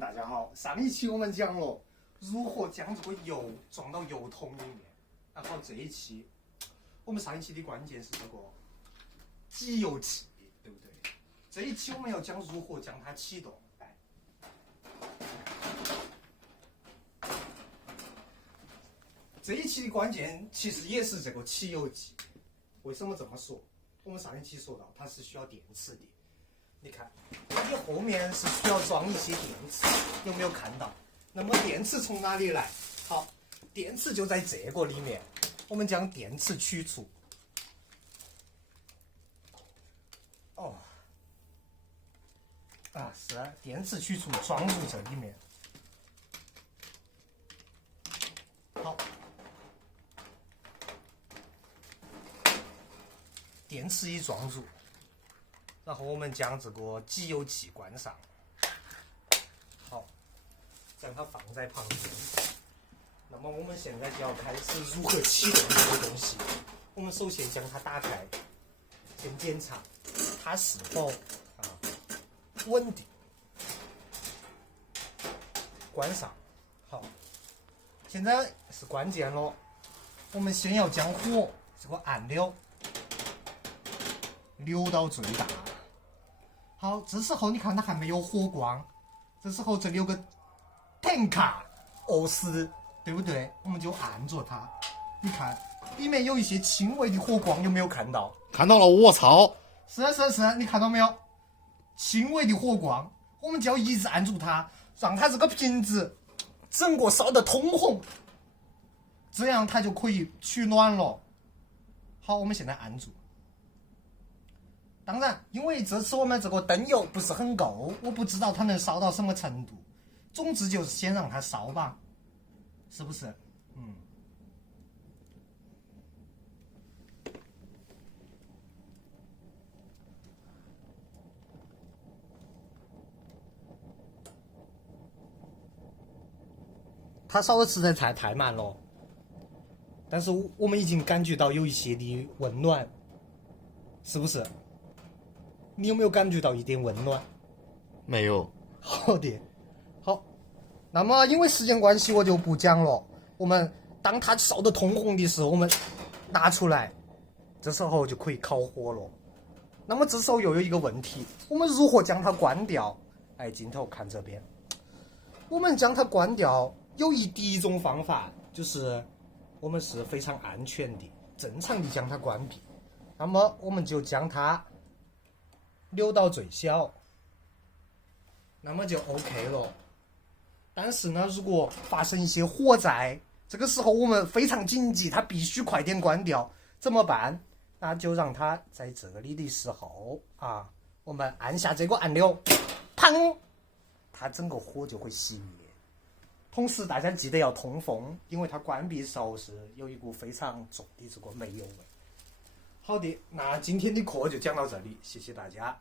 大家好，上一期我们讲了如何将这个油装到油桶里面，然后这一期我们上一期的关键是这个集油器，对不对？这一期我们要讲如何将它启动。来，这一期的关键其实也是这个起油剂。为什么这么说？我们上一期说到它是需要电池的。你看，你后面是需要装一些电池，有没有看到？那么电池从哪里来？好，电池就在这个里面。我们将电池取出。哦，是电池取出，装入这里面。好，电池已装入。然后我们将这个集油器关上，好，将它放在旁边。那么我们现在就要开始如何启动这个东西。我们首先将它打开，先检查它是否稳定。关上，好，现在是关键了。我们先要将火这个按钮扭到最大。好，这时候你看它还没有火光，这时候这里有个停卡俄斯，对不对？我们就按着它，你看里面有一些轻微的火光，有没有看到？看到了，我操！是，你看到没有？轻微的火光，我们就要一直按住它，让它这个瓶子整个烧得通红，这样它就可以取暖了。好，我们现在按住。当然，因为这次我们这个灯油不是很够，我不知道它能烧到什么程度。总之就是先让它烧吧，是不是？它烧的实在太慢了，但是我们已经感觉到有一些的温暖，是不是？你有没有感觉到一点温暖？没有。好的，好。那么因为时间关系，我就不讲了。我们当它烧得通红的时候，我们拿出来，这时候就可以烤火了。那么这时候又有一个问题，我们如何将它关掉？哎，镜头看这边，我们将它关掉，有第一种方法，就是我们是非常安全的、正常的将它关闭。那么我们就将它扭到最小，那么就 OK 了。但是呢，如果发生一些火灾，这个时候我们非常紧急，它必须快点关掉，怎么办？那就让它在这里的时候我们按下这个按钮，砰，它整个火就会熄灭。同时大家记得要通风，因为它关闭的时候是有一股非常重的这个煤油味。好的，那今天的课就讲到这里，谢谢大家。